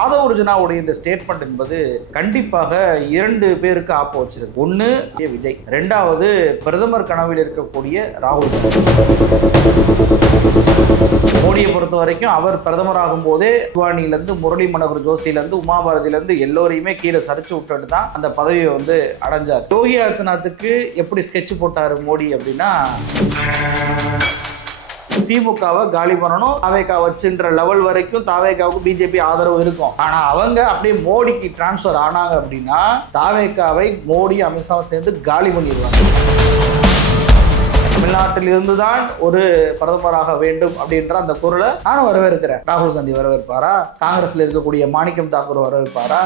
ஆதவ அர்ஜுனாவுடைய இந்த ஸ்டேட்மெண்ட் என்பது கண்டிப்பாக 2 பேருக்கு ஆப்ப வச்சிருக்கு. ஒன்று விஜய், 2வது பிரதமர் கனவில் இருக்கக்கூடிய ராகுல். மோடியை பொறுத்த வரைக்கும் அவர் பிரதமராகும் போதே அத்வானியிலிருந்து முரளி மனோகர் ஜோஷியிலிருந்து உமாபாரதியிலிருந்து எல்லோரையுமே கீழே சரிச்சு விட்டுட்டு தான் அந்த பதவியை அடைஞ்சார். யோகி ஆதித்யநாத்துக்கு எப்படி ஸ்கெட்ச் போட்டாரு மோடி அப்படின்னா, திமுகவை காலி பண்ணணும், தாவேகா வச்சுன்ற லெவல் வரைக்கும் தாவேகாவுக்கு பிஜேபி ஆதரவு இருக்கும். ஆனா அவங்க அப்படியே மோடிக்கு டிரான்ஸ்பர் ஆனாங்க அப்படின்னா தாவேகாவை மோடி அமித்ஷாவை சேர்ந்து காலி பண்ணிடுவாங்க. தமிழ்நாட்டில் இருந்துதான் ஒரு பிரதமராக வேண்டும் அப்படின்ற அந்த குரலை நானும் வரவேற்கிறேன். ராகுல் காந்தி வரவேற்பாரா? காங்கிரஸ்ல இருக்கக்கூடிய மாணிக்கம் தாக்கூர் வரவேற்பாரா?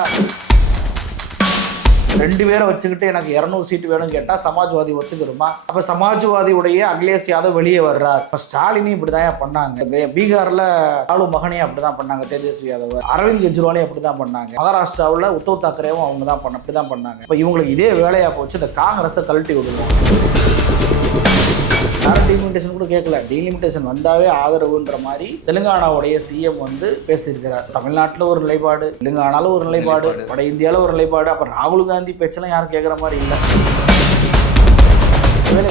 2 பேரை வச்சுக்கிட்டு எனக்கு 200 சீட்டு வேணும்னு கேட்டா சமாஜ்வாதி ஒத்துக்கிறோமா? அப்ப சமாஜ்வாதியுடைய அகிலேஷ் யாதவ் வெளியே வர்றார். ஸ்டாலினும் இப்படிதான் பண்ணாங்க. பீகார்ல ஆளு மகனே அப்படிதான் பண்ணாங்க, தேஜஸ்வி யாதவ். அரவிந்த் கெஜ்ரிவாலே அப்படிதான் பண்ணாங்க. மகாராஷ்டிராவில் உத்தவ் தாக்கரேவும் அவங்க தான் அப்படிதான் பண்ணாங்க. இப்ப இவங்களுக்கு இதே வேலையா போச்சு. இந்த காங்கிரஸை கழட்டி விடுவோம். டீலிமிட்டேஷன் கூட கேட்கல. டீலிமிட்டேஷன் வந்தாவே ஆதரவுன்ற மாதிரி தெலுங்கானாவுடைய சிஎம் பேசியிருக்கிறார். தமிழ்நாட்டில் ஒரு நிலைப்பாடு, தெலுங்கானால ஒரு நிலைப்பாடு, வட இந்தியாவில் ஒரு நிலைப்பாடு. அப்புறம் ராகுல் காந்தி பேச்செல்லாம் யாரும் கேட்குற மாதிரி இல்லை.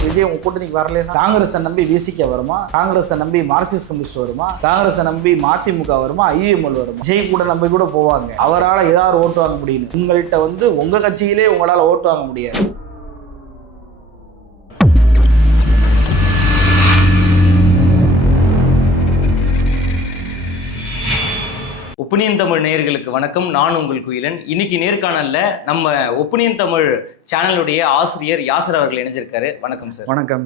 விஜய் உங்க கூட்டணிக்கு வரலன்னா காங்கிரஸை நம்பி விசிக வருமா? காங்கிரஸை நம்பி மார்க்சிஸ்ட் கம்யூனிஸ்ட் வருமா? காங்கிரஸை நம்பி மதிமுக வருமா? ஐஎம்எல் வருமா? விஜய் கூட நம்பி கூட போவாங்க. அவரால் ஏதாவது ஓட்டு வாங்க முடியும். உங்கள்கிட்ட உங்க கட்சியிலே உங்களால் ஓட்டு வாங்க முடியாது. ஒப்பீனியன் தமிழ் நேயர்களுக்கு வணக்கம். நான் உங்கள் குயிலன். இன்னைக்கு நேர்காணல்ல நம்ம ஒப்பீனியன் தமிழ் சேனலுடைய ஆசிரியர் யாசர் அவர்கள் இணைஞ்சிருக்காரு. வணக்கம் சார். வணக்கம்.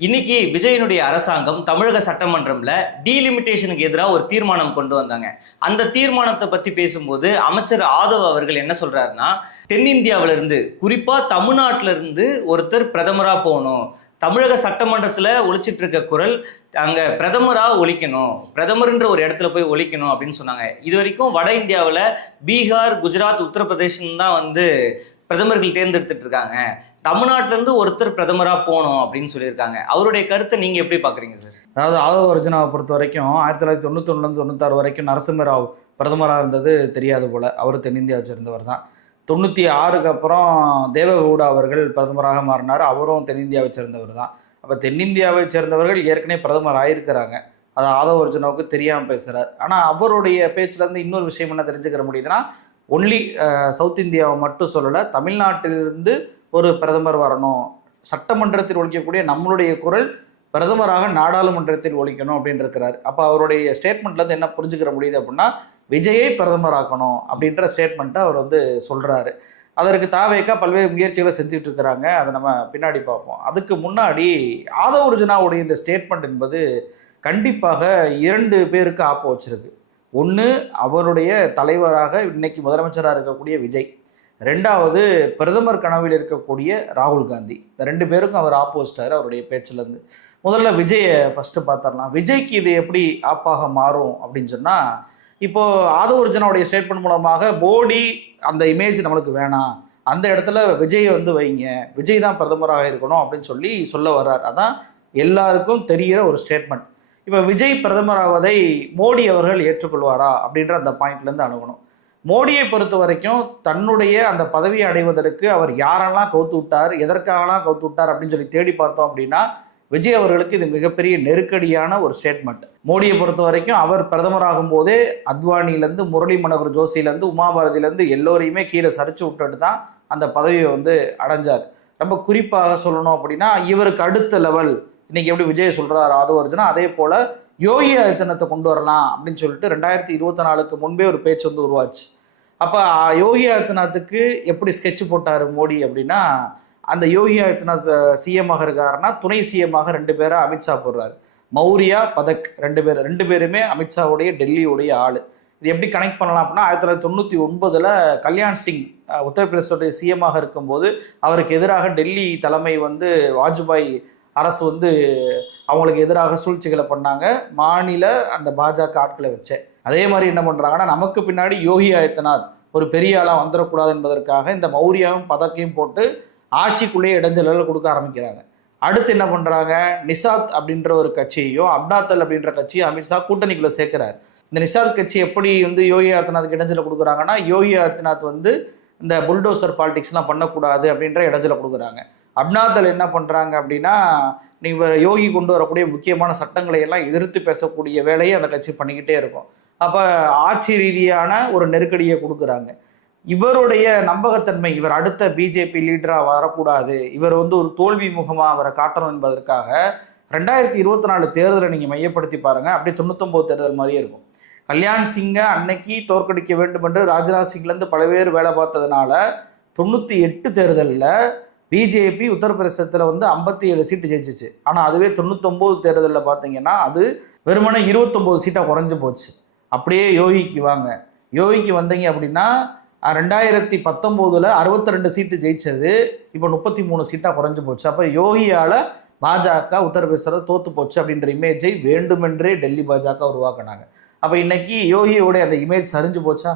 இன்னைக்கு விஜயனுடைய அரசாங்கம் தமிழக சட்டமன்றம்ல டீலிமிட்டேஷனுக்கு எதிராக ஒரு தீர்மானம் கொண்டு வந்தாங்க. அந்த தீர்மானத்தை பத்தி பேசும்போது அமைச்சர் ஆதவ் அவர்கள் என்ன சொல்றாருன்னா, தென்னிந்தியாவில இருந்து குறிப்பா தமிழ்நாட்டில இருந்து ஒருத்தர் பிரதமரா போகணும், தமிழக சட்டமன்றத்தில் ஒழிச்சிட்டு இருக்க குரல் அங்கே பிரதமராக ஒழிக்கணும், பிரதமர்ன்ற ஒரு இடத்துல போய் ஒழிக்கணும் அப்படின்னு சொன்னாங்க. இது வரைக்கும் வட இந்தியாவில் பீகார், குஜராத், உத்தரப்பிரதேசம் தான் பிரதமர்கள் தேர்ந்தெடுத்துட்டு இருக்காங்க. தமிழ்நாட்டிலேருந்து ஒருத்தர் பிரதமராக போகணும் அப்படின்னு சொல்லியிருக்காங்க. அவருடைய கருத்தை நீங்கள் எப்படி பார்க்குறீங்க சார்? அதாவது ஆதவ அர்ஜுனாவை பொறுத்த வரைக்கும் 1991 96 வரைக்கும் நரசிம்மராவ் பிரதமராக இருந்தது தெரியாது போல. அவர் தென்னிந்தியாவை சேர்ந்தவர் தான். 96க்கு அப்புறம் தேவகவுடா அவர்கள் பிரதமராக மாறினார். அவரும் தென்னிந்தியாவை சேர்ந்தவர் தான். அப்போ தென்னிந்தியாவை சேர்ந்தவர்கள் ஏற்கனவே பிரதமர் ஆயிருக்கிறாங்க. அது ஆதவ அர்ஜுனாவுக்கு தெரியாமல் பேசுகிறார். ஆனால் அவருடைய பேச்சிலேருந்து இன்னொரு விஷயம் என்ன தெரிஞ்சுக்கிற முடியுதுன்னா, ஒன்லி சவுத் இந்தியாவை மட்டும் சொல்லலை, தமிழ்நாட்டிலிருந்து ஒரு பிரதமர் வரணும், சட்டமன்றத்தில் ஒழிக்கக்கூடிய நம்மளுடைய குரல் பிரதமராக நாடாளுமன்றத்தில் ஒழிக்கணும் அப்படின்னு இருக்கிறார். அப்போ அவருடைய ஸ்டேட்மெண்ட்லேருந்து என்ன புரிஞ்சுக்கிற முடியுது அப்படின்னா, விஜயை பிரதமராக்கணும் அப்படின்ற ஸ்டேட்மெண்ட்டை அவர் சொல்கிறாரு. அதற்கு தாவேகா பல்வேறு முயற்சிகளை செஞ்சுட்டு இருக்கிறாங்க. அதை நம்ம பின்னாடி பார்ப்போம். அதுக்கு முன்னாடி ஆதவ அர்ஜுனாவுடைய இந்த ஸ்டேட்மெண்ட் என்பது கண்டிப்பாக 2 பேருக்கு ஆப்ப வச்சிருக்கு. ஒன்று அவருடைய தலைவராக இன்னைக்கு முதலமைச்சராக இருக்கக்கூடிய விஜய், 2வது பிரதமர் கனவில் இருக்கக்கூடிய ராகுல் காந்தி. இந்த 2 பேருக்கும் அவர் ஆப்ப வச்சிட்டாரு அவருடைய பேச்சிலேருந்து. முதல்ல விஜயை ஃபஸ்ட்டு பார்த்துடலாம். விஜய்க்கு இது எப்படி ஆப்பாக மாறும் அப்படின்னு சொன்னால், இப்போது ஆதவ அர்ஜுனாவுடைய ஸ்டேட்மெண்ட் மூலமாக மோடி அந்த இமேஜ் நம்மளுக்கு வேணாம், அந்த இடத்துல விஜயை வைங்க, விஜய் தான் பிரதமராக இருக்கணும் அப்படின்னு சொல்ல வர்றார். அதான் எல்லாருக்கும் தெரிகிற ஒரு ஸ்டேட்மெண்ட். இப்போ விஜய் பிரதமராவதை மோடி அவர்கள் ஏற்றுக்கொள்வாரா அப்படின்ற அந்த பாயிண்ட்லேருந்து அணுகணும். மோடியை பொறுத்த வரைக்கும் தன்னுடைய அந்த பதவியை அடைவதற்கு அவர் யாரெல்லாம் கவுத்து விட்டார், எதற்காகலாம் கவுத்து விட்டார் அப்படின்னு தேடி பார்த்தோம் அப்படின்னா, விஜய் அவர்களுக்கு இது மிகப்பெரிய நெருக்கடியான ஒரு ஸ்டேட்மெண்ட். மோடியை பொறுத்த வரைக்கும் அவர் பிரதமராகும் போதே அத்வானியிலேருந்து முரளி மனோகர் ஜோஷியிலேருந்து உமாபாரதியிலேருந்து எல்லோரையுமே கீழே சரிச்சு விட்டுட்டு தான் அந்த பதவியை அடைஞ்சார். ரொம்ப குறிப்பாக சொல்லணும் அப்படின்னா, இவருக்கு அடுத்த லெவல் இன்னைக்கு எப்படி விஜய் சொல்றாரு ஆதவ அர்ஜுனா, அதே போல யோகி ஆதித்யநாத்தை கொண்டு வரலாம் அப்படின்னு 2024க்கு முன்பே ஒரு பேச்சு உருவாச்சு. அப்போ யோகி ஆதித்யநாத்துக்கு எப்படி ஸ்கெட்ச் போட்டார் மோடி அப்படின்னா, அந்த யோகி ஆதித்யநாத் சிஎம்மாக இருக்காருன்னா துணை சிஎம்மாக 2 பேரை அமித்ஷா போடுறாரு. மௌரியா, பதக் 2 பேர், 2 பேருமே அமித்ஷாவுடைய டெல்லியுடைய ஆள். இது எப்படி கனெக்ட் பண்ணலாம் அப்படின்னா, 1999 கல்யாண் சிங் உத்தரப்பிரதேசோடைய சிஎம்மாக இருக்கும்போது அவருக்கு எதிராக டெல்லி தலைமை வாஜ்பாய் அரசு அவங்களுக்கு எதிராக சூழ்ச்சிகளை பண்ணாங்க, மாநில அந்த பாஜக ஆட்களை வச்சு. அதே மாதிரி என்ன பண்ணுறாங்கன்னா, நமக்கு பின்னாடி யோகி ஆதித்யநாத் ஒரு பெரிய ஆளாக வந்துடக்கூடாது என்பதற்காக இந்த மௌரியாவும் பதக்கையும் போட்டு ஆட்சிக்குள்ளேயே இடைஞ்சல்கள் கொடுக்க ஆரம்பிக்கிறாங்க. அடுத்து என்ன பண்ணுறாங்க, நிசாத் அப்படின்ற ஒரு கட்சியையும் அப்னாத்தல் அப்படின்ற கட்சியும் அமித்ஷா கூட்டணிக்குள்ளே சேர்க்கிறார். இந்த நிஷாத் கட்சி எப்படி வந்து யோகி ஆதித்யநாத்துக்கு இடைஞ்சல கொடுக்குறாங்கன்னா, யோகி ஆதித்யநாத் வந்து இந்த புல்டோசர் பாலிடிக்ஸ்லாம் பண்ணக்கூடாது அப்படின்ற இடைஞ்சல கொடுக்குறாங்க. அப்னாதல் என்ன பண்ணுறாங்க அப்படின்னா, நீங்கள் யோகி கொண்டு வரக்கூடிய முக்கியமான சட்டங்களை எல்லாம் எதிர்த்து பேசக்கூடிய வேலையை அந்த கட்சி பண்ணிக்கிட்டே இருக்கும். அப்போ ஆட்சி ரீதியான ஒரு நெருக்கடியை கொடுக்குறாங்க. இவருடைய நம்பகத்தன்மை, இவர் அடுத்த பிஜேபி லீடராக வரக்கூடாது, இவர் வந்து ஒரு தோல்வி முகமாக அவரை காட்டணும் என்பதற்காக 2024 தேர்தலை நீங்கள் மையப்படுத்தி பாருங்கள், அப்படியே 99 தேர்தல் மாதிரியே இருக்கும். கல்யாண் சிங்கை அன்னைக்கு தோற்கடிக்க வேண்டும் என்று ராஜ்நாத் சிங்லேருந்து பல்வேறு வேலை பார்த்ததுனால 98 தேர்தலில் பிஜேபி உத்தரப்பிரதேசத்தில் வந்து 57 சீட்டு ஜெயிச்சிச்சு. ஆனால் அதுவே 99 தேர்தலில் பார்த்தீங்கன்னா அது வெறுமனே 29 சீட்டாக குறைஞ்சு போச்சு. அப்படியே யோகிக்கு வாங்க, யோகிக்கு வந்தீங்க அப்படின்னா 2019 62 சீட்டு ஜெயிச்சது இப்போ 33 சீட்டாக குறைஞ்சு போச்சு. அப்போ யோகியால் பாஜக உத்தரப்பிரதேசத்தில் தோத்து போச்சு அப்படின்ற இமேஜை வேண்டுமென்றே டெல்லி பாஜக உருவாக்குனாங்க. அப்போ இன்னைக்கு யோகியோடைய அந்த இமேஜ் சரிஞ்சு போச்சா?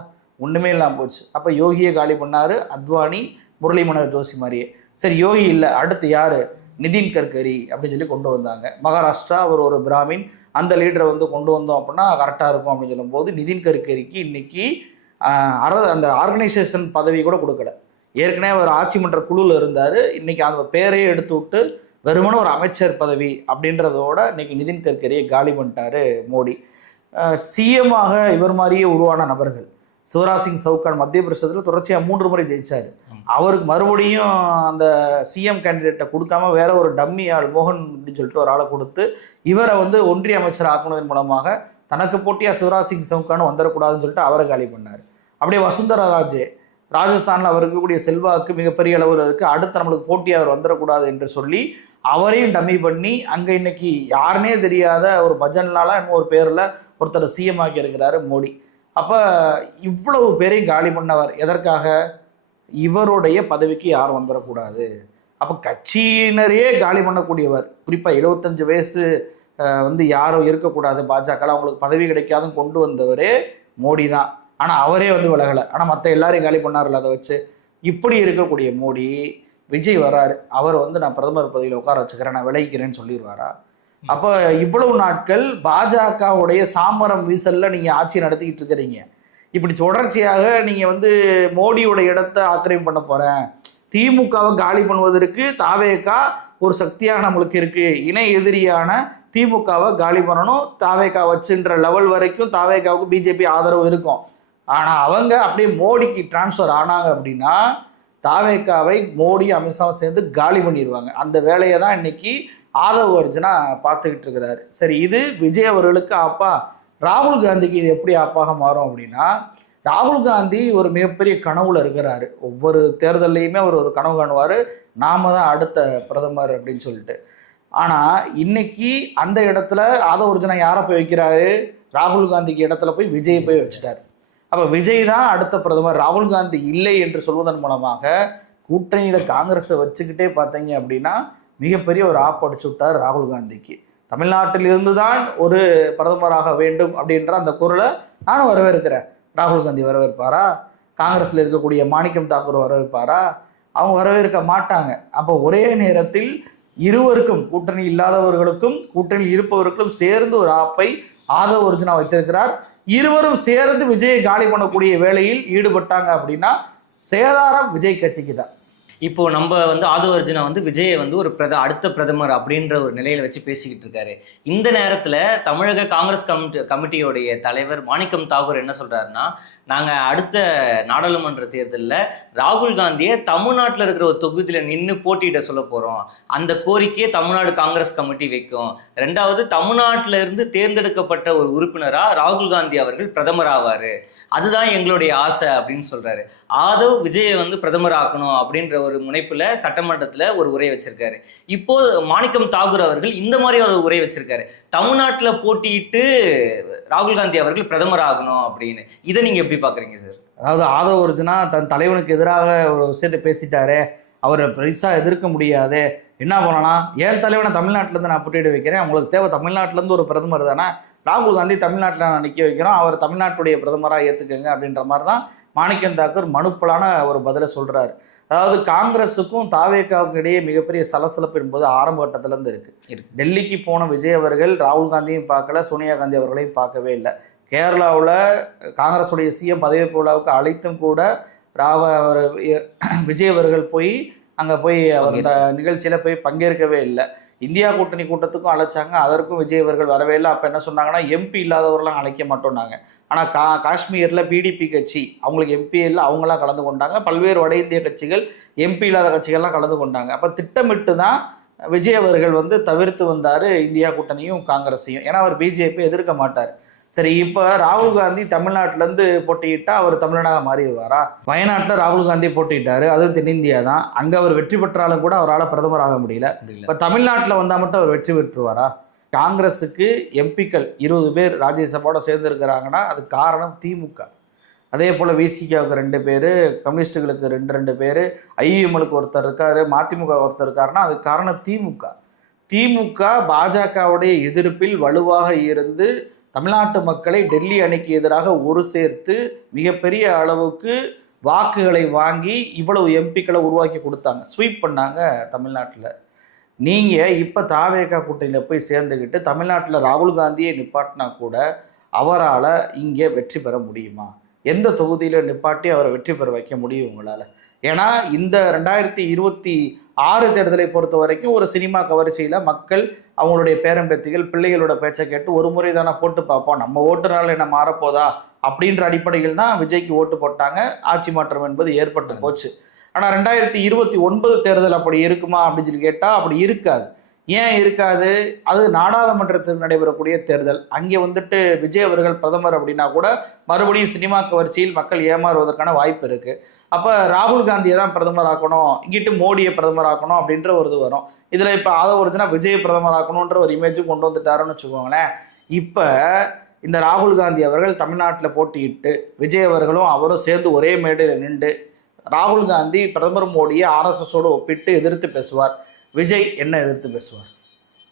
ஒன்றுமே இல்லாமல் போச்சு. அப்போ யோகியை காலி பண்ணார் அத்வானி, முரளி மனோகர் ஜோஷி மாதிரியே. சரி, யோகி இல்லை, அடுத்து யார்? நிதின் கட்கரி அப்படின்னு சொல்லி கொண்டு வந்தாங்க. மகாராஷ்டிரா அவர் ஒரு பிராமின், அந்த லீடரை வந்து கொண்டு வந்தோம் அப்படின்னா கரெக்டாக இருக்கும் அப்படின்னு சொல்லும்போது நிதின் கட்கரிக்கு இன்னைக்கு அந்த ஆர்கனைசேஷன் பதவி கூட கொடுக்கல. ஏற்கனவே அவர் ஆட்சி மன்ற குழுவில் இருந்தார். இன்னைக்கு அந்த பேரையே எடுத்து விட்டு வெறுமனே ஒரு அமைச்சர் பதவி அப்படின்றதோட இன்னைக்கு நிதின் கட்கரியை காலி பண்ணிட்டாரு மோடி. சிஎம்மாக இவர் மாதிரியே உருவான நபர்கள், சிவராஜ் சிங் சவுகான் மத்திய பிரதேசத்தில் தொடர்ச்சியாக 3 முறை ஜெயிச்சார். அவருக்கு மறுபடியும் அந்த சிஎம் கேண்டிடேட்டை கொடுக்காம வேற ஒரு டம்மி ஆள் மோகன் அப்படின்னு சொல்லிட்டு ஒரு ஆளை கொடுத்து இவரை வந்து ஒன்றிய அமைச்சர் ஆக்குனதன் மூலமாக தனக்கு போட்டியாக சிவராஜ் சிங் சவுகான் வந்துடக்கூடாதுன்னு சொல்லிட்டு அவரை காலி பண்ணார். அப்படியே வசுந்தரா ராஜே ராஜஸ்தானில் அவர் இருக்கக்கூடிய செல்வாக்கு மிகப்பெரிய அளவில் இருக்குது, அடுத்து நம்மளுக்கு போட்டி அவர் வந்துடக்கூடாது என்று சொல்லி அவரையும் டம்மி பண்ணி அங்கே இன்னைக்கு யாருன்னே தெரியாத ஒரு பஜன்லால இன்னும் ஒரு பேரில் ஒருத்தர் சிஎம் ஆக்கி இருக்கிறாரு மோடி. அப்போ இவ்வளவு பேரையும் காலி பண்ணவர் எதற்காக? இவருடைய பதவிக்கு யாரும் வந்துடக்கூடாது. அப்போ கட்சியினரையே காலி பண்ணக்கூடியவர், குறிப்பாக 75 வயசு வந்து யாரும் இருக்கக்கூடாது பாஜக, அவங்களுக்கு பதவி கிடைக்காதுன்னு கொண்டு வந்தவரே மோடி தான். ஆனால் அவரே வந்து விலகலை, ஆனால் மற்ற எல்லாரையும் காலி பண்ணார்ல அதை வச்சு. இப்படி இருக்கக்கூடிய மோடி, விஜய் வராரு, அவர் வந்து நான் பிரதமர் பதவியில் உட்கார வச்சுக்கிறேன், நான் விளைவிக்கிறேன்னு சொல்லிடுவாரா? அப்போ இவ்வளவு நாட்கள் பாஜகவுடைய சாமரம் வீசல்ல நீங்கள் ஆட்சி நடத்திக்கிட்டு இருக்கிறீங்க. இப்படி தொடர்ச்சியாக நீங்கள் வந்து மோடியோட இடத்தை ஆக்கிரமிப்பு பண்ண போகிறேன், திமுகவை காலி பண்ணுவதற்கு தாவேகா ஒரு சக்தியாக நம்மளுக்கு இருக்குது, இணை எதிரியான திமுகவை காலி பண்ணணும், தாவேகா வச்சுன்ற லெவல் வரைக்கும் தாவேகாவுக்கு பிஜேபி ஆதரவு இருக்கும். ஆனால் அவங்க அப்படியே மோடிக்கு டிரான்ஸ்ஃபர் ஆனாங்க அப்படின்னா தாவேகாவை மோடி அமித்ஷாவும் சேர்ந்து காலி பண்ணிடுவாங்க. அந்த வேலையை தான் இன்னைக்கு ஆதவ் அர்ஜுனா பார்த்துக்கிட்டு இருக்கிறாரு. சரி, இது விஜய் அவர்களுக்கு ஆப்பா. ராகுல் காந்திக்கு இது எப்படி ஆப்பாக மாறும் அப்படின்னா, ராகுல் காந்தி ஒரு மிகப்பெரிய கனவுல இருக்கிறாரு. ஒவ்வொரு தேர்தல்லையுமே அவர் ஒரு கனவு காணுவார், நாம தான் அடுத்த பிரதமர் அப்படின்னு சொல்லிட்டு. ஆனால் இன்னைக்கு அந்த இடத்துல ஆதவ் அர்ஜுனா யாரை போய் வைக்கிறாரு? ராகுல் காந்திக்கு இடத்துல போய் விஜய் போய் வச்சுட்டாரு. அப்போ விஜய் தான் அடுத்த பிரதமர். ராகுல் காந்தி இல்லை என்று சொல்வதன் மூலமாக கூட்டணியில் காங்கிரஸை வச்சுக்கிட்டே பார்த்தீங்க அப்படின்னா மிகப்பெரிய ஒரு அடிச்சு விட்டார் ராகுல் காந்திக்கு. தமிழ்நாட்டில் இருந்து தான் ஒரு பிரதமராக வேண்டும் அப்படின்ற அந்த குரலை நானும் வரவேற்கிறேன். ராகுல் காந்தி வரவேற்பாரா? காங்கிரஸில் இருக்கக்கூடிய மாணிக்கம் தாக்கூர் வரவேற்பாரா? அவங்க வரவேற்க மாட்டாங்க. அப்போ ஒரே நேரத்தில் இருவருக்கும், கூட்டணி இல்லாதவர்களுக்கும் கூட்டணியில் இருப்பவர்களுக்கும் சேர்ந்து ஒரு ஆப்பை ஆதவ் அர்ஜுனா வைத்திருக்கிறார். இருவரும் சேர்ந்து விஜயை காலி பண்ணக்கூடிய வேலையில் ஈடுபட்டாங்க அப்படின்னா சேதாரம் விஜய் கட்சிக்கு தான். இப்போ நம்ம வந்து ஆதவ் அர்ஜுனா வந்து விஜயை வந்து ஒரு அடுத்த பிரதமர் அப்படின்ற ஒரு நிலையில வச்சு பேசிக்கிட்டு இருக்காரு. இந்த நேரத்துல தமிழக காங்கிரஸ் கமிட்டியோடைய தலைவர் மாணிக்கம் தாக்கூர் என்ன சொல்றாருன்னா, நாங்க அடுத்த நாடாளுமன்ற தேர்தலில் ராகுல் காந்தியை தமிழ்நாட்டில் இருக்கிற ஒரு தொகுதியில நின்று போட்டியிட சொல்ல போறோம், அந்த கோரிக்கையை தமிழ்நாடு காங்கிரஸ் கமிட்டி வைக்கும். 2வது, தமிழ்நாட்டில இருந்து தேர்ந்தெடுக்கப்பட்ட ஒரு உறுப்பினரா ராகுல் காந்தி அவர்கள் பிரதமர் ஆவாரு, அதுதான் எங்களுடைய ஆசை அப்படின்னு சொல்றாரு. ஆதவ் விஜயை வந்து பிரதமர் ஆக்கணும் அப்படின்ற ஒரு முனைப்புல சட்டமன்றத்துல ஒரு உரை வச்சிருக்காரு. இப்போ மாணிக்கம் தாக்கூர் அவர்கள் இந்த மாதிரி ஒரு உரை வச்சிருக்காரு, தமிழ்நாட்டுல போட்டியிட்டு ராகுல் காந்தி அவர்கள் பிரதமர் ஆகணும் அப்படின்னு. இதை நீங்க எப்படி பாக்குறீங்க சார்? அதாவது ஆதவ் அர்ஜுனா தன் தலைவனுக்கு எதிராக ஒரு விஷயத்தை பேசிட்டாரு, அவரை பெருசா எதிர்க்க முடியாது, என்ன பண்ணலாம், என் தலைவனை தமிழ்நாட்டிலேருந்து நான் போட்டியிட வைக்கிறேன், அவங்களுக்கு தேவை தமிழ்நாட்டிலேருந்து ஒரு பிரதமர் தானே, ராகுல் காந்தி தமிழ்நாட்டில் நான் நிற்க வைக்கிறோம், அவர் தமிழ்நாட்டுடைய பிரதமராக ஏற்றுக்கங்க அப்படின்ற மாதிரி தான் மாணிக்கம் தாக்கூர் மனுப்பலான ஒரு பதிலை சொல்கிறாரு. அதாவது காங்கிரஸுக்கும் தாவேகாவுக்கும் இடையே மிகப்பெரிய சலசலப்பு என்பது ஆரம்ப கட்டத்திலேருந்து இருக்குது. டெல்லிக்கு போன விஜய் அவர்கள் ராகுல் காந்தியும் பார்க்கல, சோனியா காந்தி அவர்களையும் பார்க்கவே இல்லை. கேரளாவில் காங்கிரஸுடைய சிஎம் பதவியேற்பு விழாவுக்கு அழைத்தும் கூட விஜய் அவர்கள் போய் அங்கே போய் அவர் அந்த நிகழ்ச்சியில் போய் பங்கேற்கவே இல்லை. இந்தியா கூட்டணி கூட்டத்துக்கும் அழைச்சாங்க, அதற்கும் விஜய் அவர்கள் வரவே இல்லை. அப்போ என்ன சொன்னாங்கன்னா, எம்பி இல்லாதவரெலாம் அழைக்க மாட்டோம்னாங்க. ஆனால் காஷ்மீரில் பிடிபி கட்சி அவங்களுக்கு எம்பி இல்லை, அவங்களாம் கலந்து கொண்டாங்க. பல்வேறு வட இந்திய கட்சிகள் எம்பி இல்லாத கட்சிகள்லாம் கலந்து கொண்டாங்க. அப்போ திட்டமிட்டு தான் விஜய் அவர்கள் தவிர்த்து வந்தார் இந்தியா கூட்டணியும் காங்கிரஸையும். ஏன்னா அவர் பிஜேபி எதிர்க்க மாட்டார். சரி, இப்போ ராகுல் காந்தி தமிழ்நாட்டிலேருந்து போட்டியிட்டா அவர் தமிழனாக மாறிடுவாரா? வயநாட்டில் ராகுல் காந்தி போட்டிட்டாரு, அதுவும் தென்னிந்தியா தான். அங்கே அவர் வெற்றி பெற்றாலும் கூட அவரால் பிரதமர் ஆக முடியல. இப்போ தமிழ்நாட்டில் வந்தால் மட்டும் அவர் வெற்றி பெற்றுவாரா? காங்கிரஸுக்கு எம்பிக்கள் 20 பேர் ராஜ்யசபாவோட சேர்ந்துருக்கிறாங்கன்னா அது காரணம் திமுக. அதே போல் விசிகாவுக்கு 2 பேர், கம்யூனிஸ்டுகளுக்கு 2 பேர், ஐஎம்எலுக்கு ஒருத்தர் இருக்காரு, மதிமுக ஒருத்தர் இருக்காருன்னா அது காரணம் திமுக. திமுக பாஜகவுடைய எதிர்ப்பில் வலுவாக இருந்து தமிழ்நாட்டு மக்களை டெல்லி அணிக்கு எதிராக ஒரு சேர்த்து மிகப்பெரிய அளவுக்கு வாக்குகளை வாங்கி இவ்வளவு எம்பிக்களை உருவாக்கி கொடுத்தாங்க, ஸ்வீப் பண்ணாங்க தமிழ்நாட்டில். நீங்கள் இப்போ தாவேகா கூட்டணியில் போய் சேர்ந்துக்கிட்டு தமிழ்நாட்டில் ராகுல் காந்தியை நிப்பாட்டினா கூட அவரால் இங்கே வெற்றி பெற முடியுமா? எந்த தொகுதியில் நிப்பாட்டி அவரை வெற்றி பெற வைக்க முடியும் உங்களால்? ஏன்னா இந்த 2026 தேர்தலை பொறுத்த வரைக்கும் ஒரு சினிமா கவர்ச்சியில் மக்கள் அவங்களுடைய பேரம்பேத்திகள் பிள்ளைகளோட பேச்சை கேட்டு ஒரு முறை தானே போட்டு பார்ப்போம், நம்ம ஓட்டுனால என்ன மாறப்போதா அப்படின்ற அடிப்படையில் தான் விஜய்க்கு ஓட்டு போட்டாங்க. ஆட்சி மாற்றம் என்பது ஏற்பட்டு போச்சு. ஆனால் 2029 தேர்தல் அப்படி இருக்குமா அப்படின்னு சொல்லி கேட்டால் அப்படி இருக்காது. ஏன் இருக்காது? அது நாடாளுமன்றத்தில் நடைபெறக்கூடிய தேர்தல். அங்கே விஜய் அவர்கள் பிரதமர் அப்படின்னா கூட மறுபடியும் சினிமா கவர்ச்சியில் மக்கள் ஏமாறுவதற்கான வாய்ப்பு இருக்குது. அப்போ ராகுல் காந்தியை தான் பிரதமர் ஆக்கணும், இங்கிட்டு மோடியை பிரதமர் ஆக்கணும் அப்படின்ற ஒரு இது வரும். இதில் இப்போ ஆதவர்ஜுனா விஜய் பிரதமர் ஆக்கணுன்ற ஒரு இமேஜும் கொண்டு வந்துட்டாருன்னு வச்சுக்கோங்களேன். இப்போ இந்த ராகுல் காந்தி அவர்கள் தமிழ்நாட்டில் போட்டியிட்டு விஜய் அவர்களும் அவரும் சேர்ந்து ஒரே மேடையில் நின்று ராகுல் காந்தி பிரதமர் மோடியை ஆர்எஸ்எஸோடு ஒப்பிட்டு எதிர்த்து பேசுவார். விஜய் என்ன எதிர்த்து பேசுவார்?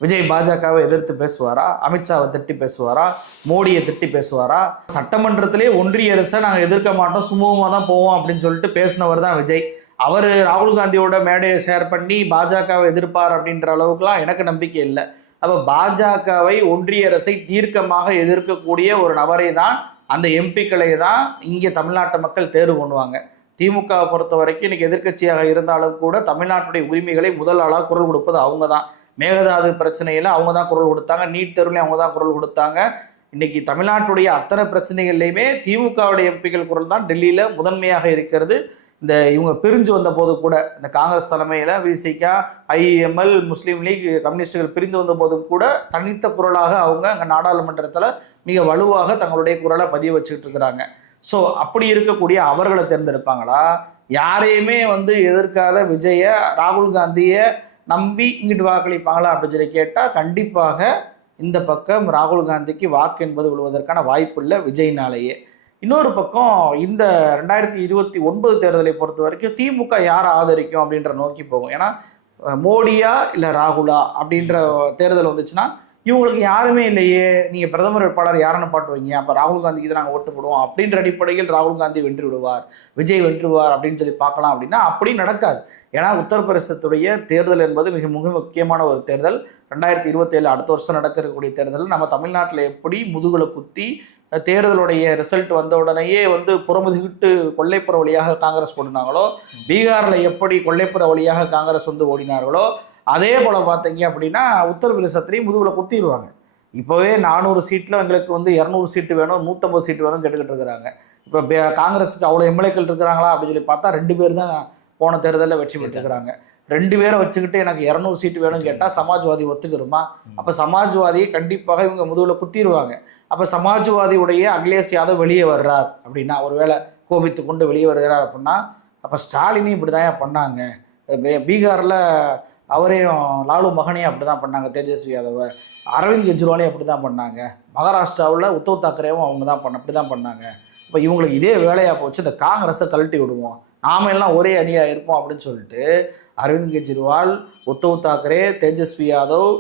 விஜய் பாஜகவை எதிர்த்து பேசுவாரா? அமித்ஷாவை திட்டி பேசுவாரா? மோடியை திட்டி பேசுவாரா? சட்டமன்றத்திலே ஒன்றிய அரசை நாங்கள் எதிர்க்க மாட்டோம், சுமூகமாக தான் போவோம் அப்படின்னு சொல்லிட்டு பேசினவர் தான் விஜய். அவர் ராகுல் காந்தியோட மேடையை ஷேர் பண்ணி பாஜகவை எதிர்ப்பார் அப்படின்ற அளவுக்குலாம் எனக்கு நம்பிக்கை இல்லை. அப்போ பாஜகவை ஒன்றிய அரசை தீர்க்கமாக எதிர்க்கக்கூடிய ஒரு நபரை தான், அந்த எம்பிக்களை தான் இங்கே தமிழ்நாட்டு மக்கள் தேர்வு பண்ணுவாங்க. திமுகவை பொறுத்த வரைக்கும் இன்னைக்கு எதிர்க்கட்சியாக இருந்தாலும் கூட தமிழ்நாட்டுடைய உரிமைகளை முதல் ஆளாக குரல் கொடுப்பது அவங்க தான். மேகதாது பிரச்சனையில் அவங்க தான் குரல் கொடுத்தாங்க, நீட் தேர்வுலையும் அவங்க தான் குரல் கொடுத்தாங்க. இன்னைக்கு தமிழ்நாட்டுடைய அத்தனை பிரச்சனைகள்லையுமே திமுகவுடைய எம்பிக்கள் குரல் தான் டெல்லியில் முதன்மையாக இருக்கிறது. இந்த இவங்க பிரிஞ்சு வந்த போது கூட இந்த காங்கிரஸ் தலைமையில் விசிகா, ஐஎம்எல், முஸ்லீம் லீக், கம்யூனிஸ்டுகள் பிரிந்து வந்த போதும் கூட தனித்த குரலாக அவங்க அங்கே நாடாளுமன்றத்தில் மிக வலுவாக தங்களுடைய குரலை பதிய வச்சுக்கிட்டு இருக்கிறாங்க. ஸோ அப்படி இருக்கக்கூடிய அவர்களை தேர்ந்தெடுப்பாங்களா? யாரையுமே எதிர்க்காத விஜய, ராகுல் காந்தியை நம்பி இங்கிட்டு வாக்களிப்பாங்களா அப்படின்னு சொல்லி கேட்டால் கண்டிப்பாக இந்த பக்கம் ராகுல் காந்திக்கு வாக்கு என்பது விழுவதற்கான வாய்ப்பு இல்லை விஜய்னாலேயே. இன்னொரு பக்கம் இந்த 2029 தேர்தலை பொறுத்த வரைக்கும் திமுக யாரை ஆதரிக்கும் அப்படின்ற நோக்கி போகும். ஏன்னா மோடியா இல்லை ராகுலா அப்படின்ற தேர்தல் வந்துச்சுன்னா இவங்களுக்கு யாருமே இல்லையே, நீங்கள் பிரதமர் வேட்பாளர் யாருன்னு பாட்டுவீங்க, அப்போ ராகுல் காந்திக்கு தான் நாங்கள் ஓட்டு போடுவோம் அப்படின்ற அடிப்படையில் ராகுல் காந்தி வென்று விடுவார், விஜய் வென்றுவார் அப்படின்னு சொல்லி பார்க்கலாம் அப்படின்னா அப்படி நடக்காது. ஏன்னா உத்தரப்பிரதேசத்துடைய தேர்தல் என்பது மிக முக்கியமான ஒரு தேர்தல். 2027 அடுத்த வருஷம் நடக்கக்கூடிய தேர்தல். நம்ம தமிழ்நாட்டில் எப்படி முதுகுல குத்தி தேர்தலுடைய ரிசல்ட் வந்த உடனேயே புறமுதுகிட்டு கொல்லைப்புற வழியாக காங்கிரஸ் ஓடினாங்களோ, பீகாரில் எப்படி கொல்லைப்புற வழியாக காங்கிரஸ் ஓடினார்களோ, அதே போல் பார்த்தீங்க அப்படின்னா உத்தரப்பிரதேசத்துலேயும் முதுகில் குத்திடுவாங்க. இப்போவே 400 சீட்டில் எங்களுக்கு 200 சீட்டு வேணும், 150 சீட்டு வேணும் கேட்டுக்கிட்டு இருக்கிறாங்க. இப்போ காங்கிரஸுக்கு அவ்வளோ எம்எல்ஏக்கள் இருக்கிறாங்களா அப்படின்னு சொல்லி பார்த்தா 2 பேர் தான் போன தேர்தலில் வெற்றி பெற்றுக்கிறாங்க. 2 பேரை வச்சுக்கிட்டு எனக்கு 200 சீட்டு வேணும்னு கேட்டால் சமாஜ்வாதி ஒத்துக்கிறோமா? அப்போ சமாஜ்வாதியை கண்டிப்பாக இவங்க முதுகில் குத்திடுவாங்க. அப்போ சமாஜ்வாதியுடைய அகிலேஷ் யாதவ் வெளியே வர்றார் அப்படின்னா, ஒருவேளை கோபித்து கொண்டு வெளியே வருகிறார் அப்படின்னா, அப்போ ஸ்டாலினையும் இப்படி தான் பண்ணாங்க. பீகாரில் அவரையும் லாலு மகனையும் அப்படி தான் பண்ணாங்க, தேஜஸ்வி யாதவை. அரவிந்த் கெஜ்ரிவாலையும் அப்படி தான் பண்ணாங்க. மகாராஷ்டிராவில் உத்தவ் தாக்கரேவும் அவங்க தான் அப்படி தான் பண்ணாங்க. இப்போ இவங்களுக்கு இதே வேலையாக போச்சு, இந்த காங்கிரஸை கழட்டி விடுவோம், நாம எல்லாம் ஒரே அணியாக இருப்போம் அப்படின்னு சொல்லிட்டு அரவிந்த் கெஜ்ரிவால், உத்தவ் தாக்கரே, தேஜஸ்வி யாதவ்,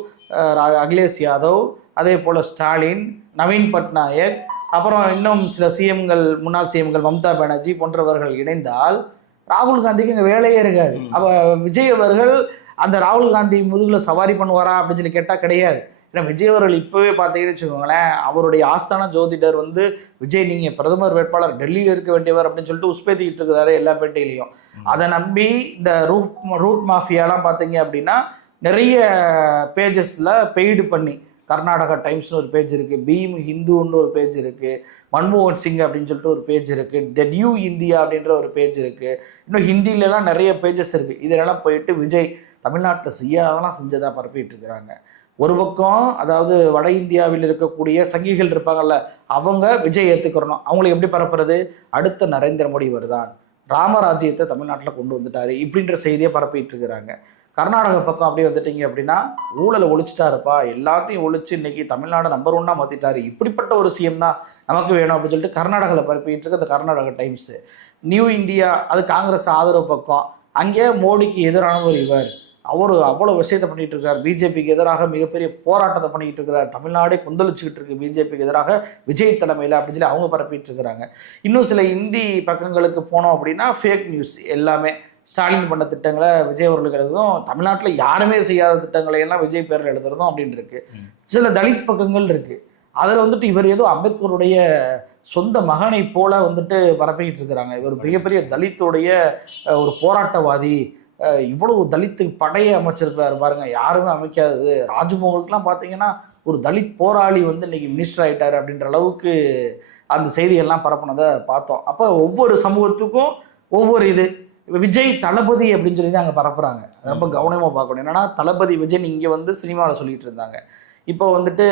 அகிலேஷ் யாதவ், அதே போல் ஸ்டாலின், நவீன் பட்நாயக், அப்புறம் இன்னும் சில சிஎம்கள், முன்னாள் சிஎம்கள் மம்தா பானர்ஜி போன்றவர்கள் இணைந்தால் ராகுல் காந்திக்கு இங்கே வேலையே இருக்காது. அப்போ விஜய் அவர்கள் அந்த ராகுல் காந்தி முதுகில் சவாரி பண்ணுவாரா அப்படின்னு சொல்லி கேட்டால் கிடையாது. ஏன்னா விஜய் அவர்கள் இப்போவே பார்த்தீங்கன்னு வச்சுக்கோங்களேன், அவருடைய ஆஸ்தான ஜோதிடர் வந்து விஜய் நீங்கள் பிரதமர் வேட்பாளர் டெல்லியில் இருக்க வேண்டியவர் அப்படின்னு சொல்லிட்டு உஸ்பேத்திக்கிட்டு இருக்கிறாரு எல்லா பேட்டையிலையும். அதை நம்பி இந்த ரூட் மாஃபியாலாம் பார்த்தீங்க அப்படின்னா நிறைய பேஜஸில் பெய்டு பண்ணி, கர்நாடகா டைம்ஸ்னு ஒரு பேஜ் இருக்குது, பீம் ஹிந்துன்னு ஒரு பேஜ் இருக்குது, மன்மோகன் சிங் அப்படின்னு சொல்லிட்டு ஒரு பேஜ் இருக்குது, த நியூ இந்தியா அப்படின்ற ஒரு பேஜ் இருக்குது, இன்னும் ஹிந்திலலாம் நிறைய பேஜஸ் இருக்குது. இதெல்லாம் போயிட்டு விஜய் தமிழ்நாட்டில் செய்யாதெல்லாம் செஞ்சதாக பரப்பிட்டு இருக்கிறாங்க. ஒரு பக்கம் அதாவது வட இந்தியாவில் இருக்கக்கூடிய சங்கிகள் இருப்பாங்கல்ல, அவங்க விஜய் ஏற்றுக்கிறணும். அவங்களை எப்படி பரப்புறது? அடுத்த நரேந்திர மோடி வருதான், ராமராஜ்யத்தை தமிழ்நாட்டில் கொண்டு வந்துட்டாரு இப்படின்ற செய்தியை பரப்பிட்டு இருக்கிறாங்க. கர்நாடகா பக்கம் அப்படியே வந்துட்டீங்க அப்படின்னா ஊழலை ஒழிச்சிட்டாருப்பா, எல்லாத்தையும் ஒழிச்சு இன்னைக்கு தமிழ்நாடு நம்பர் 1 மாற்றிட்டாரு, இப்படிப்பட்ட ஒரு சிஎம் தான் நமக்கு வேணும் அப்படின்னு சொல்லிட்டு கர்நாடகாவில் பரப்பிட்டு இருக்க அந்த கர்நாடகா டைம்ஸு. நியூ இந்தியா அது காங்கிரஸ் ஆதரவு பக்கம், அங்கே மோடிக்கு எதிரானவர் இவர், அவர் அவ்வளோ விஷயத்தை பண்ணிட்டு இருக்கார், பிஜேபிக்கு எதிராக மிகப்பெரிய போராட்டத்தை பண்ணிட்டு இருக்கிறார், தமிழ்நாடே கொந்தளிச்சுக்கிட்டு இருக்கு பிஜேபிக்கு எதிராக விஜய் தலைமையில் அப்படின்னு சொல்லி அவங்க பரப்பிட்டு இருக்கிறாங்க. இன்னும் சில இந்தி பக்கங்களுக்கு போனோம் அப்படின்னா ஃபேக் நியூஸ் எல்லாமே, ஸ்டாலின் பண்ண திட்டங்களை விஜய் அவர்களுக்கு எழுதுறதும், தமிழ்நாட்டில் யாருமே செய்யாத திட்டங்களை எல்லாம் விஜய் பேரில் எழுதுறதும் அப்படின்னு இருக்கு. சில தலித் பக்கங்கள் இருக்கு, அதில் வந்துட்டு இவர் ஏதோ அம்பேத்கருடைய சொந்த மகனை போல வந்துட்டு பரப்பிக்கிட்டு இருக்கிறாங்க. இவர் மிகப்பெரிய தலித்துடைய ஒரு போராட்டவாதி, இவ்வளவு தலித்து படையை அமைச்சிருக்கிறாரு பாருங்க, யாருமே அமைக்காதது. ராஜ்மோகனுக்குலாம் பார்த்தீங்கன்னா ஒரு தலித் போராளி வந்து இன்னைக்கு மினிஸ்டர் ஆகிட்டாரு அப்படின்ற அளவுக்கு அந்த செய்தியெல்லாம் பரப்புனதை பார்த்தோம். அப்போ ஒவ்வொரு சமூகத்துக்கும் ஒவ்வொரு இது. விஜய் தளபதி அப்படின்னு சொல்லி தான் அங்கே பரப்புறாங்க. ரொம்ப கவனமாக பார்க்கணும். என்னன்னா தளபதி விஜய் இங்கே வந்து சினிமாவில் சொல்லிட்டு இருந்தாங்க, இப்போ வந்துட்டு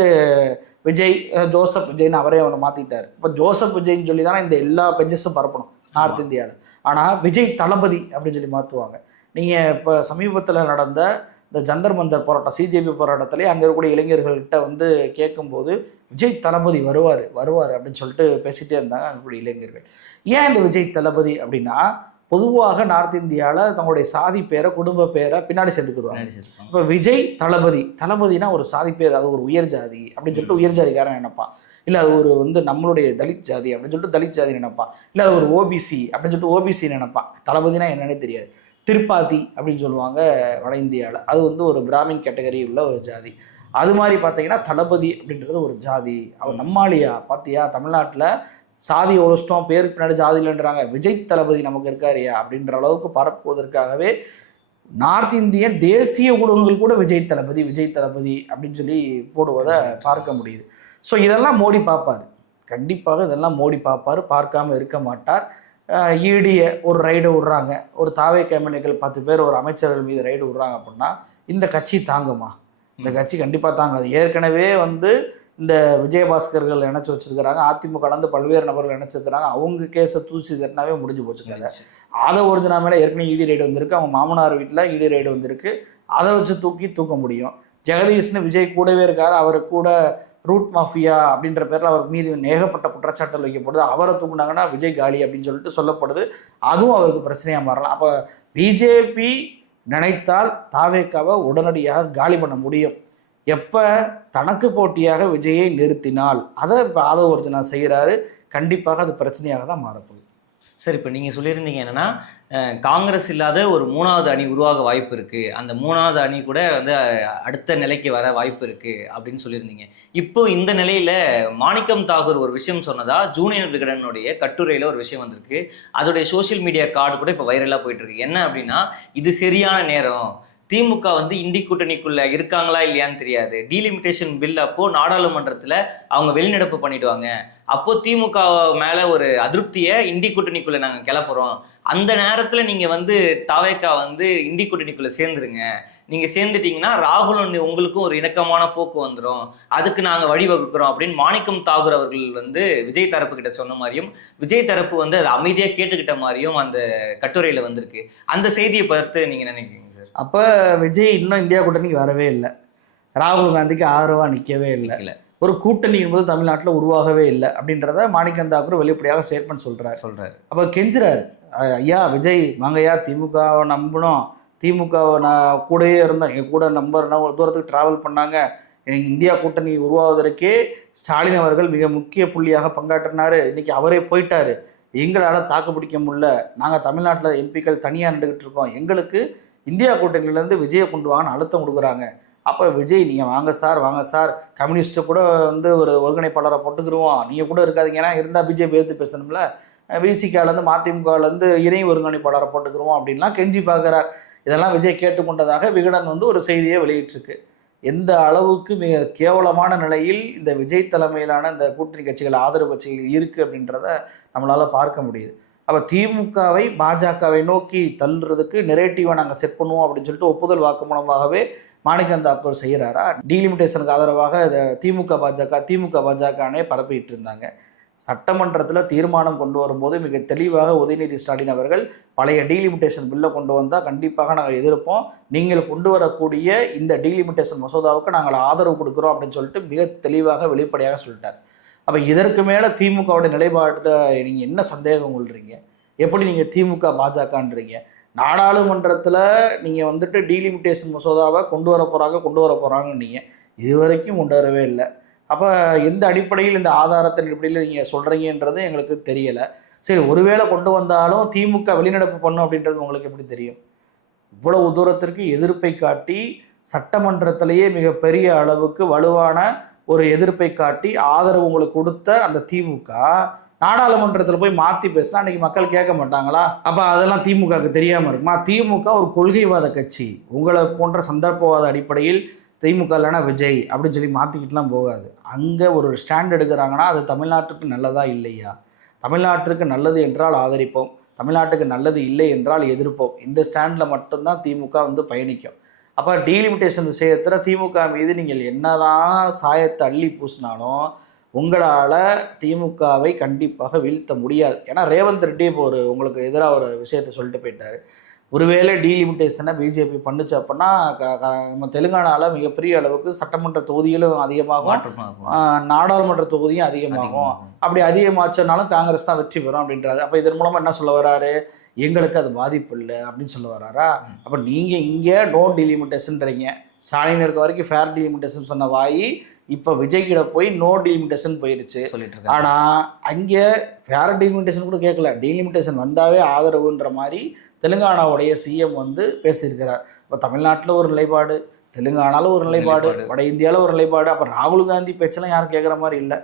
விஜய் ஜோசப் விஜய்னு அவரே அவனை மாற்றிட்டார். இப்போ ஜோசப் விஜய்ன்னு சொல்லி தானே இந்த எல்லா பெஞ்சஸும் பரப்பணும் நார்த் இந்தியாவில். ஆனால் விஜய் தளபதி அப்படின்னு சொல்லி மாற்றுவாங்க. நீங்கள் இப்போ சமீபத்தில் நடந்த இந்த ஜந்தர் மந்தர் போராட்டம், சிஜேபி போராட்டத்திலே அங்கே இருக்கக்கூடிய இளைஞர்கள்கிட்ட வந்து கேட்கும்போது விஜய் தளபதி வருவார் அப்படின்னு சொல்லிட்டு பேசிகிட்டே இருந்தாங்க அங்கக்கூடிய இளைஞர்கள். ஏன் இந்த விஜய் தளபதி அப்படின்னா, பொதுவாக நார்த் இந்தியாவில் தங்களுடைய சாதி பேரை குடும்ப பேரை பின்னாடி சேர்த்துக்குருவாங்க. இப்போ விஜய் தளபதினா ஒரு சாதி பேர், அது ஒரு உயர் ஜாதி அப்படின்னு சொல்லிட்டு உயர் ஜாதிக்காரன் நினைப்பான். இல்லை அது ஒரு வந்து நம்மளுடைய தலித் ஜாதி அப்படின்னு சொல்லிட்டு தலித் ஜாதி நினைப்பான். இல்லை அது ஒரு ஓபிசி அப்படின்னு சொல்லிட்டு ஓபிசி நினைப்பான். தளபதினா என்னன்னே தெரியாது. திருப்பாதி அப்படின்னு சொல்லுவாங்க வட இந்தியாவில், அது வந்து ஒரு பிராமின் கேட்டகரி உள்ள ஒரு ஜாதி. அது மாதிரி பார்த்தீங்கன்னா தளபதி அப்படின்றது ஒரு ஜாதி. அவர் நம்மாளியா பார்த்தியா, தமிழ்நாட்டில் சாதி ஒழிச்சிட்டோம், பேருக்கு பின்னாடி ஜாதி இல்லைன்றாங்க, விஜய் தளபதி நமக்கு இருக்காரியா அப்படின்ற அளவுக்கு பரப்புவதற்காகவே நார்த் இந்தியன் தேசிய ஊடகங்கள் கூட விஜய் தளபதி அப்படின்னு சொல்லி போடுவதை பார்க்க முடியுது. ஸோ இதெல்லாம் மோடி பார்ப்பார், கண்டிப்பாக இதெல்லாம் மோடி பார்ப்பார், பார்க்காம இருக்க மாட்டார். ஈடியை ஒரு ரைடு விட்றாங்க, ஒரு தாவே கேமனைகள் 10 பேர் ஒரு அமைச்சர்கள் மீது ரைடு விட்றாங்க அப்படின்னா இந்த கட்சி தாங்குமா? இந்த கட்சி கண்டிப்பாக தாங்காது. ஏற்கனவே வந்து இந்த விஜயபாஸ்கர்கள் நினைச்சு வச்சிருக்கிறாங்க, அதிமுக கடந்து பல்வேறு நபர்கள் நினைச்சிருக்கிறாங்க, அவங்க கேஸை தூசி தட்டினாவே முடிஞ்சு போச்சுக்காங்க. அதை ஒரிஜினா மேலே ஏற்கனவே இடி ரைடு வந்திருக்கு, அவங்க மாமனார் வீட்டில் இடி ரைடு வந்திருக்கு, அதை வச்சு தூக்க முடியும். ஜெகதீஷ்னு விஜய் கூடவே இருக்காரு, அவருக்கு கூட ரூட் மாஃபியா அப்படின்ற பேரில் அவருக்கு மீது ஏகப்பட்ட குற்றச்சாட்டுகள் வைக்கப்படுது. அவரை தூக்குனாங்கன்னா விஜய் காலி அப்படின்னு சொல்லிட்டு சொல்லப்படுது. அதுவும் அவருக்கு பிரச்சனையாக மாறலாம். அப்போ பிஜேபி நினைத்தால் தாவேக்காவை உடனடியாக காலி பண்ண முடியும். எப்போ தனக்கு போட்டியாக விஜயை நிறுத்தினால், அதை இப்போ ஆதவ ஒர்ஜுனா செய்கிறாரு, கண்டிப்பாக அது பிரச்சனையாக தான் மாறப்போகுது. சார், இப்போ நீங்கள் சொல்லியிருந்தீங்க என்னென்னா காங்கிரஸ் இல்லாத ஒரு 3வது அணி உருவாக வாய்ப்பு இருக்குது, அந்த 3வது அணி கூட வந்து அடுத்த நிலைக்கு வர வாய்ப்பு இருக்குது அப்படின்னு சொல்லியிருந்தீங்க. இப்போ இந்த நிலையில் மாணிக்கம் தாகூர் ஒரு விஷயம் சொன்னதா ஜூனியர் விகடனுடைய கட்டுரையில் ஒரு விஷயம் வந்திருக்கு. அதோடைய சோஷியல் மீடியா கார்டு கூட இப்போ வைரலாக போயிட்டுருக்கு. என்ன அப்படின்னா, இது சரியான நேரம், திமுக வந்து இண்டி கூட்டணிக்குள்ள இருக்காங்களா இல்லையான்னு தெரியாது, டீலிமிட்டேஷன் பில் அப்போ நாடாளுமன்றத்தில் அவங்க வெளிநடப்பு பண்ணிடுவாங்க, அப்போ திமுக மேல ஒரு அதிருப்தியை இண்டி கூட்டணிக்குள்ள நாங்கள் கிளப்புறோம், அந்த நேரத்தில் நீங்க வந்து தாவேக்கா வந்து இண்டி கூட்டணிக்குள்ள சேர்ந்துருங்க, நீங்க சேர்ந்துட்டீங்கன்னா ராகுல் உங்களுக்கும் ஒரு இணக்கமான போக்கு வந்துடும், அதுக்கு நாங்கள் வழிவகுக்கிறோம் அப்படின்னு மாணிக்கம் தாகூர் அவர்கள் வந்து விஜய் தரப்பு கிட்ட சொன்ன மாதிரியும் விஜய் தரப்பு வந்து அதை அமைதியாக கேட்டுக்கிட்ட மாதிரியும் அந்த கட்டுரையில் வந்திருக்கு. அந்த செய்தியை பார்த்து நீங்க நினைக்கிறீங்க சார்? அப்போ விஜய் இன்னும் இந்தியா கூட்டணிக்கு வரவே இல்லை, ராகுல் காந்திக்கு ஆதரவாக நிற்கவே இல்லை, ஒரு கூட்டணி என்பது தமிழ்நாட்டில் உருவாகவே இல்லை அப்படின்றத மாணிக்கம் தாக்கூர் வெளிப்படையாக ஸ்டேட்மெண்ட் சொல்கிறாரு. அப்போ கெஞ்சுறாரு, ஐயா விஜய் வாங்கய்யா, திமுகவை நம்பணும், திமுகவை நான் கூடயே இருந்தேன், எங்கள் கூட தூரத்துக்கு ட்ராவல் பண்ணாங்க, இந்தியா கூட்டணி உருவாவதற்கே ஸ்டாலின் அவர்கள் மிக முக்கிய புள்ளியாக பங்காற்றினார், இன்னைக்கு அவரே போயிட்டாரு, எங்களால் தாக்கு பிடிக்க முடியல, நாங்கள் தமிழ்நாட்டில் எம்பிக்கள் தனியாக நின்றுக்கிட்டு இருக்கோம், எங்களுக்கு இந்தியா கூட்டணியிலேருந்து விஜயை கொண்டு வாங்கன்னு அழுத்தம் கொடுக்குறாங்க, அப்போ விஜய் நீங்கள் வாங்க சார் கம்யூனிஸ்ட்டை கூட வந்து ஒரு ஒருங்கிணைப்பாளரை போட்டுக்கிருவோம், நீங்கள் கூட இருக்காதீங்க, ஏன்னா இருந்தால் பிஜேபி எடுத்து பேசணும்ல, விசிகாலேருந்து மதிமுகலேருந்து இணை ஒருங்கிணைப்பாளரை போட்டுக்கிருவோம் அப்படின்லாம் கெஞ்சி பார்க்குறார். இதெல்லாம் விஜய் கேட்டுக்கொண்டதாக விகடன் வந்து ஒரு செய்தியை வெளியிட்டிருக்கு. எந்த அளவுக்கு மிக கேவலமான நிலையில் இந்த விஜய் தலைமையிலான இந்த கூட்டணி கட்சிகள், ஆதரவு கட்சிகள் இருக்குது அப்படின்றத நம்மளால் பார்க்க முடியுது. அப்போ திமுகவை பாஜகவை நோக்கி தள்ளுறதுக்கு நெரேட்டிவை நாங்கள் செட் பண்ணுவோம் அப்படின்னு சொல்லிட்டு ஒப்புதல் வாக்குமூலமாகவே மாணிக்கம் தாக்கூர் செய்கிறாரா? டீலிமிட்டேஷனுக்கு ஆதரவாக திமுக பாஜகனே பரப்பிட்டு இருந்தாங்க. சட்டமன்றத்தில் தீர்மானம் கொண்டு வரும்போது மிக தெளிவாக உதயநிதி ஸ்டாலின் அவர்கள் பழைய டீலிமிட்டேஷன் பில்லை கொண்டு வந்தால் கண்டிப்பாக நாங்கள் எதிர்ப்போம், நீங்கள் கொண்டு வரக்கூடிய இந்த டீலிமிட்டேஷன் மசோதாவுக்கு நாங்கள் ஆதரவு கொடுக்குறோம் அப்படின்னு சொல்லிட்டு மிக தெளிவாக வெளிப்படையாக சொல்லிட்டார். அப்போ இதற்கு மேலே திமுகவுடைய நிலைப்பாட்டில் நீங்கள் என்ன சந்தேகம் கொள்றீங்க? எப்படி நீங்கள் திமுக பாஜகன்றீங்க? நாடாளுமன்றத்தில் நீங்கள் வந்துட்டு டீலிமிட்டேஷன் மசோதாவை கொண்டு வர போகிறாங்கன்னு நீங்கள் இது வரைக்கும் கொண்டு வரவே இல்லை. அப்போ எந்த அடிப்படையில் இந்த ஆதாரத்தின் அடிப்படையில் நீங்கள் சொல்கிறீங்கன்றது எங்களுக்கு தெரியலை. சரி, ஒருவேளை கொண்டு வந்தாலும் திமுக வெளிநடப்பு பண்ணும் அப்படின்றது உங்களுக்கு எப்படி தெரியும்? இவ்வளவு தூரத்திற்கு எதிர்ப்பை காட்டி சட்டமன்றத்திலேயே மிகப்பெரிய அளவுக்கு வலுவான ஒரு எதிர்ப்பை காட்டி ஆதரவு உங்களுக்கு கொடுத்த அந்த திமுக நாடாளுமன்றத்தில் போய் மாற்றி பேசினா அன்றைக்கி மக்கள் கேட்க மாட்டாங்களா? அப்போ அதெல்லாம் திமுகவுக்கு தெரியாமல் இருக்குமா? திமுக ஒரு கொள்கைவாத கட்சி. உங்களை போன்ற சந்தர்ப்பவாத அடிப்படையில் திமுக இல்லைனா விஜய் அப்படின்னு சொல்லி மாற்றிக்கிட்டுலாம் போகாது. அங்கே ஒரு ஸ்டாண்ட் எடுக்கிறாங்கன்னா அது தமிழ்நாட்டுக்கு நல்லதா இல்லையா? தமிழ்நாட்டிற்கு நல்லது என்றால் ஆதரிப்போம், தமிழ்நாட்டுக்கு நல்லது இல்லை என்றால் எதிர்ப்போம். இந்த ஸ்டாண்டில் மட்டும்தான் திமுக வந்து பயணிக்கும். அப்போ டீலிமிட்டேஷன் விஷயத்தில் திமுக மீது நீங்கள் என்னதான் சாயத்தை அள்ளி பூசினாலும் உங்களால் திமுகவை கண்டிப்பாக வீழ்த்த முடியாது. ஏன்னா ரேவந்த் ரெட்டி இப்போ உங்களுக்கு எதிராக ஒரு விஷயத்தை சொல்லிட்டு போயிட்டார். ஒருவேளை டீலிமிட்டேஷனை பிஜேபி பண்ணுச்சு அப்படின்னா நம்ம தெலுங்கானாவில் மிகப்பெரிய அளவுக்கு சட்டமன்ற தொகுதிகளும் அதிகமாகும், நாடாளுமன்ற தொகுதியும் அதிகமாகும். அப்படி அதிகமாச்சனாலும் காங்கிரஸ் தான் வெற்றி பெறும் அப்படின்றாரு. அப்போ இதன் மூலமாக என்ன சொல்ல வராரு? எங்களுக்கு அது பாதிப்பு இல்லை அப்படின்னு சொல்ல வராரா? அப்போ நீங்கள் இங்கே நோ டீலிமிட்டேஷன்றீங்க. ஸ்டாலின் இருக்க வரைக்கும் ஃபேர் டீலிமிட்டேஷன் சொன்ன வாயி இப்போ விஜய்கிட்ட போய் நோ டீலிமிட்டேஷன் போயிருச்சு சொல்லிட்டு இருக்கு. ஆனால் அங்கே ஃபேர் டீலிமிட்டேஷன் கூட கேட்கல, டீலிமிட்டேஷன் வந்தாவே ஆதரவுன்ற மாதிரி தெலுங்கானாவுடைய சிஎம் வந்து பேசியிருக்கிறார். இப்போ தமிழ்நாட்டில் ஒரு நிலைப்பாடு, தெலுங்கானாவில் ஒரு நிலைப்பாடு, வட இந்தியாவில் ஒரு நிலைப்பாடு. அப்போ ராகுல் காந்தி பேச்செல்லாம் யாரும் கேட்குற மாதிரி இல்லை.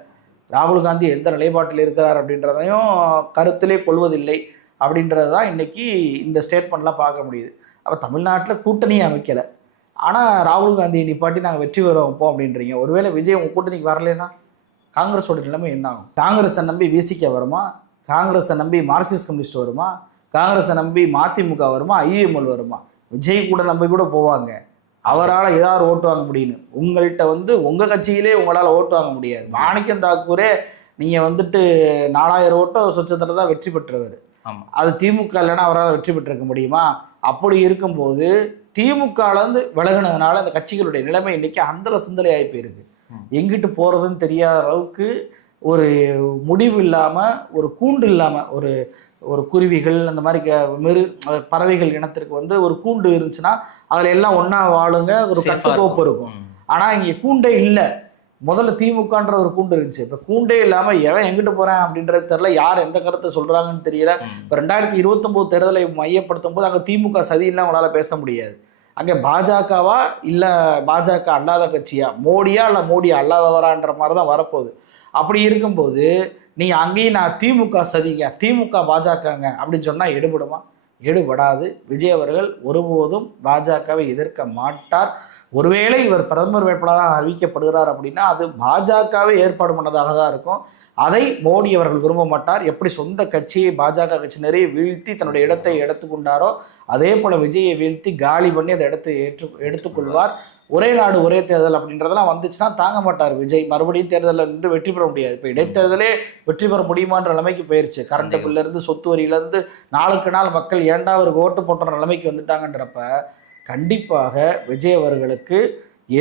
ராகுல் காந்தி எந்த நிலைப்பாட்டில் இருக்கிறார் அப்படின்றதையும் கருத்திலே கொள்வதில்லை அப்படின்றது தான் இன்றைக்கி இந்த ஸ்டேட்மெண்ட்லாம் பார்க்க முடியுது. அப்போ தமிழ்நாட்டில் கூட்டணியை அமைக்கலை, ஆனால் ராகுல் காந்தியை நிப்பாட்டி நாங்கள் வெற்றி பெற வைப்போம் அப்படின்றீங்க. ஒருவேளை விஜய் உங்கள் கூட்டணிக்கு வரலைன்னா காங்கிரஸோட நிலைமை என்ன ஆகும்? காங்கிரஸை நம்பி விசிக வருமா? காங்கிரஸை நம்பி மார்க்சிஸ்ட் கம்யூனிஸ்ட் வருமா? காங்கிரஸை நம்பி மதிமுக வருமா? ஐஎம்எல் வருமா? விஜய் கூட நம்பி கூட போவாங்க. அவரால் ஏதாவது ஓட்டு வாங்க முடியும்னு உங்கள்கிட்ட வந்து உங்கள் கட்சியிலே உங்களால் ஓட்டு வாங்க முடியாது. மாணிக்கம் தாக்கூரே நீங்கள் வந்துட்டு 4000 ஓட்டோ சொச்சத்தில் தான் வெற்றி பெற்றவர். அது திமுக இல்லைன்னா அவரால் வெற்றி பெற்றிருக்க முடியுமா? அப்படி இருக்கும்போது திமுகலேருந்து விலகினதுனால அந்த கட்சிகளுடைய நிலைமை இன்னைக்கு அந்தல சிந்தலை ஆகி போயிருக்கு. எங்கிட்டு போகிறதுன்னு தெரியாத அளவுக்கு ஒரு முடிவு இல்லாமல், ஒரு கூண்டு இல்லாமல், ஒரு குருவிகள் அந்த மாதிரி பறவைகள் இனத்திற்கு வந்து ஒரு கூண்டு இருந்துச்சுன்னா அதில் எல்லாம் ஒன்றா வாழுங்க, ஒரு கட்டுக்கோப்பு இருக்கும். ஆனால் இங்கே கூண்டே இல்லை. முதல்ல திமுகன்ற ஒரு கூண்டு இருந்துச்சு, இப்போ கூண்டே இல்லாமல் எவன் எங்கிட்டு போகிறேன் அப்படின்றது தெரியல, யார் எந்த கருத்தை சொல்கிறாங்கன்னு தெரியல. இப்போ 2029 தேர்தலை மையப்படுத்தும் போது அங்கே திமுக சதியெல்லாம் அவங்களால பேச முடியாது. அங்கே பாஜகவா இல்லை பாஜக அல்லாத கட்சியா, மோடியா இல்லை மோடி அல்லாதவரான்ற மாதிரி தான் வரப்போகுது. அப்படி இருக்கும்போது நீங்கள் அங்கேயும் நான் திமுக சதிங்க, திமுக பாஜகங்க அப்படின்னு சொன்னால் எடுபடுமா? எடுபடாது. விஜய் அவர்கள் ஒருபோதும் பாஜகவை எதிர்க்க மாட்டார். ஒருவேளை இவர் பிரதமர் வேட்பாளராக அறிவிக்கப்படுகிறார் அப்படின்னா அது பாஜகவை ஏற்பாடு பண்ணதாக தான் இருக்கும். அதை மோடி அவர்கள் விரும்ப மாட்டார். எப்படி சொந்த கட்சியை பாஜக கட்சியினரை வீழ்த்தி தன்னுடைய இடத்தை எடுத்துக்கொண்டாரோ அதே போல் விஜயை வீழ்த்தி காலி பண்ணி அந்த இடத்தை எடுத்துக்கொள்வார். ஒரே நாடு ஒரே தேர்தல் அப்படின்றதெல்லாம் வந்துச்சுன்னா தாங்க மாட்டார் விஜய். மறுபடியும் தேர்தலில் நின்று வெற்றி பெற முடியாது. இப்போ இடைத்தேர்தலே வெற்றி பெற முடியுமான்ற நிலைமைக்கு போயிடுச்சு. கரண்ட் பில்லேருந்து சொத்து வரியிலேருந்து நாளுக்கு நாள் மக்கள் ஏண்டா அவருக்கு ஓட்டு போட்ட நிலைமைக்கு வந்துட்டாங்கன்றப்ப கண்டிப்பாக விஜய் அவர்களுக்கு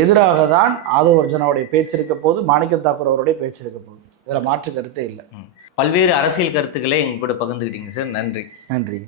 எதிராக தான் ஆதவ அர்ஜுனாவுடைய பேச்சு இருக்க போது, மாணிக்கம் தாக்கூர் அவருடைய பேச்சு இருக்க போகுது. இதில் மாற்று கருத்தே இல்லை. பல்வேறு அரசியல் கருத்துக்களை எங்க கூட பகிர்ந்துக்கிட்டீங்க சார். நன்றி. நன்றி.